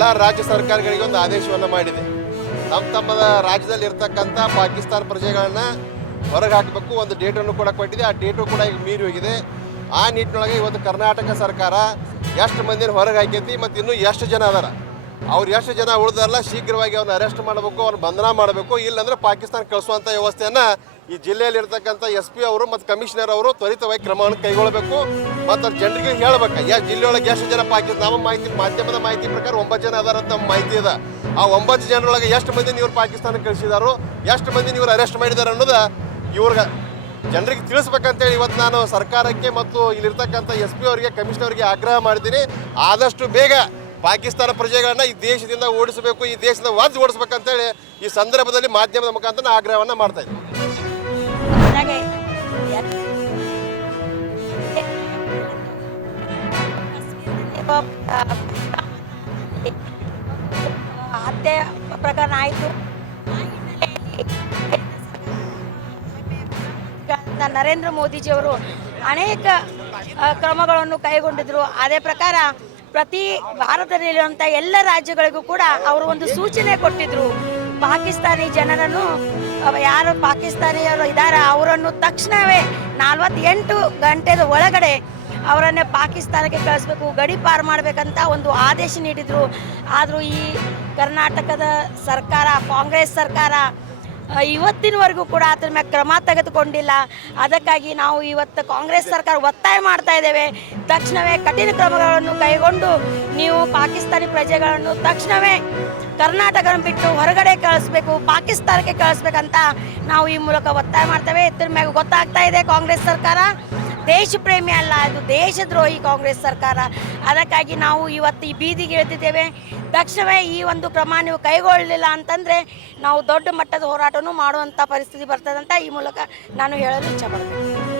ಎಲ್ಲ ರಾಜ್ಯ ಸರ್ಕಾರಗಳಿಗೆ ಒಂದು ಆದೇಶವನ್ನು ಮಾಡಿದೆ. ತಮ್ಮ ರಾಜ್ಯದಲ್ಲಿ ಇರ್ತಕ್ಕಂಥ ಪಾಕಿಸ್ತಾನ ಪ್ರಜೆಗಳನ್ನ ಹೊರಗೆ ಹಾಕಬೇಕು, ಒಂದು ಡೇಟನ್ನು ಕೂಡ ಕೊಟ್ಟಿದೆ. ಆ ಡೇಟು ಕೂಡ ಈಗ ಮೀರಿ ಹೋಗಿದೆ. ಆ ನಿಟ್ಟಿನೊಳಗೆ ಇವತ್ತು ಕರ್ನಾಟಕ ಸರ್ಕಾರ ಎಷ್ಟು ಮಂದಿನ ಹೊರಗೆ ಹಾಕೈತಿ ಮತ್ತು ಇನ್ನೂ ಎಷ್ಟು ಜನ ಅದಾರ, ಅವ್ರು ಎಷ್ಟು ಜನ ಉಳಿದಾರಲ್ಲ ಶೀಘ್ರವಾಗಿ ಅವ್ರನ್ನ ಅರೆಸ್ಟ್ ಮಾಡಬೇಕು, ಅವ್ರನ್ನ ಬಂಧನ ಮಾಡಬೇಕು. ಇಲ್ಲಾಂದ್ರೆ ಪಾಕಿಸ್ತಾನ ಕಳಿಸುವಂಥ ವ್ಯವಸ್ಥೆಯನ್ನು ಈ ಜಿಲ್ಲೆಯಲ್ಲಿರ್ತಕ್ಕಂಥ SP ಅವರು ಮತ್ತು ಕಮಿಷನರ್ ಅವರು ತ್ವರಿತವಾಗಿ ಕ್ರಮವನ್ನು ಕೈಗೊಳ್ಳಬೇಕು. ಮತ್ತು ಅವ್ರ ಜನರಿಗೆ ಹೇಳ್ಬೇಕು, ಜಿಲ್ಲೆಯೊಳಗೆ ಎಷ್ಟು ಜನ ನಮ್ಮ ಮಾಹಿತಿ, ಮಾಧ್ಯಮದ ಮಾಹಿತಿ ಪ್ರಕಾರ 9 ಜನ ಅದಾರ ಅಂತ ನಮ್ಮ ಮಾಹಿತಿ ಇದೆ. ಆ 9 ಜನರೊಳಗೆ ಎಷ್ಟು ಮಂದಿ ಇವ್ರು ಪಾಕಿಸ್ತಾನಕ್ಕೆ ಕಳಿಸಿದಾರೋ, ಎಷ್ಟು ಮಂದಿ ಇವ್ರು ಅರೆಸ್ಟ್ ಮಾಡಿದಾರೆ ಅನ್ನೋದು ಇವ್ರಿಗೆ ಜನರಿಗೆ ತಿಳಿಸ್ಬೇಕಂತೇಳಿ ಇವತ್ತು ನಾನು ಸರ್ಕಾರಕ್ಕೆ ಮತ್ತು ಇಲ್ಲಿರ್ತಕ್ಕಂಥ SP ಅವರಿಗೆ, ಕಮಿಷನರ್ ಅವರಿಗೆ ಆಗ್ರಹ ಮಾಡ್ತೀನಿ. ಆದಷ್ಟು ಬೇಗ ಪಾಕಿಸ್ತಾನ ಪ್ರಜೆಗಳನ್ನ ಈ ದೇಶದಿಂದ ಓಡಿಸಬೇಕು, ಈ ದೇಶದಿಂದ ಓಡಿಸ್ಬೇಕಂತೇಳಿ ಈ ಸಂದರ್ಭದಲ್ಲಿ ಮಾಧ್ಯಮದ ಮುಖಾಂತರ ಆಗ್ರಹವನ್ನು ಮಾಡ್ತಾ ಇದ್ದೀನಿ. ಹತ್ಯೆ ಪ್ರಕರಣ ಆಯಿತು. ನರೇಂದ್ರ ಮೋದಿಜಿಯವರು ಅನೇಕ ಕ್ರಮಗಳನ್ನು ಕೈಗೊಂಡಿದ್ರು. ಅದೇ ಪ್ರಕಾರ ಪ್ರತಿ ಭಾರತದಲ್ಲಿರುವಂಥ ಎಲ್ಲ ರಾಜ್ಯಗಳಿಗೂ ಕೂಡ ಅವರು ಒಂದು ಸೂಚನೆ ಕೊಟ್ಟಿದ್ರು. ಪಾಕಿಸ್ತಾನಿ ಜನರನ್ನು, ಯಾರು ಪಾಕಿಸ್ತಾನಿಯರು ಇದ್ದಾರೆ ಅವರನ್ನು ತಕ್ಷಣವೇ 48 ಗಂಟೆದ ಒಳಗಡೆ ಅವರನ್ನೇ ಪಾಕಿಸ್ತಾನಕ್ಕೆ ಕಳಿಸ್ಬೇಕು, ಗಡಿ ಪಾರು ಮಾಡಬೇಕಂತ ಒಂದು ಆದೇಶ ನೀಡಿದರು. ಆದರೂ ಈ ಕರ್ನಾಟಕದ ಸರ್ಕಾರ, ಕಾಂಗ್ರೆಸ್ ಸರ್ಕಾರ ಇವತ್ತಿನವರೆಗೂ ಕೂಡ ಅದ್ರ ಮೇಲೆ ಕ್ರಮ ತೆಗೆದುಕೊಂಡಿಲ್ಲ. ಅದಕ್ಕಾಗಿ ನಾವು ಇವತ್ತು ಕಾಂಗ್ರೆಸ್ ಸರ್ಕಾರ ಒತ್ತಾಯ ಮಾಡ್ತಾ ಇದ್ದೇವೆ, ತಕ್ಷಣವೇ ಕಠಿಣ ಕ್ರಮಗಳನ್ನು ಕೈಗೊಂಡು ನೀವು ಪಾಕಿಸ್ತಾನಿ ಪ್ರಜೆಗಳನ್ನು ತಕ್ಷಣವೇ ಕರ್ನಾಟಕವನ್ನು ಬಿಟ್ಟು ಹೊರಗಡೆ ಕಳಿಸ್ಬೇಕು, ಪಾಕಿಸ್ತಾನಕ್ಕೆ ಕಳಿಸ್ಬೇಕಂತ ನಾವು ಈ ಮೂಲಕ ಒತ್ತಾಯ ಮಾಡ್ತೇವೆ. ಇದ್ರ ಮೇಲೆ ಗೊತ್ತಾಗ್ತಾ ಇದೆ ಕಾಂಗ್ರೆಸ್ ಸರ್ಕಾರ ದೇಶ ಪ್ರೇಮಿ ಅಲ್ಲ, ಅದು ದೇಶದ್ರೋಹಿ ಕಾಂಗ್ರೆಸ್ ಸರ್ಕಾರ. ಅದಕ್ಕಾಗಿ ನಾವು ಇವತ್ತು ಈ ಬೀದಿಗೆ ಇಳಿದಿದ್ದೇವೆ. ತಕ್ಷಣವೇ ಈ ಒಂದು ಕ್ರಮ ನೀವು ಕೈಗೊಳ್ಳಲಿಲ್ಲ ಅಂತಂದರೆ ನಾವು ದೊಡ್ಡ ಮಟ್ಟದ ಹೋರಾಟನೂ ಮಾಡುವಂಥ ಪರಿಸ್ಥಿತಿ ಬರ್ತದಂತ ಈ ಮೂಲಕ ನಾನು ಹೇಳಲು ಇಚ್ಛೆಪಡ್ತೀನಿ.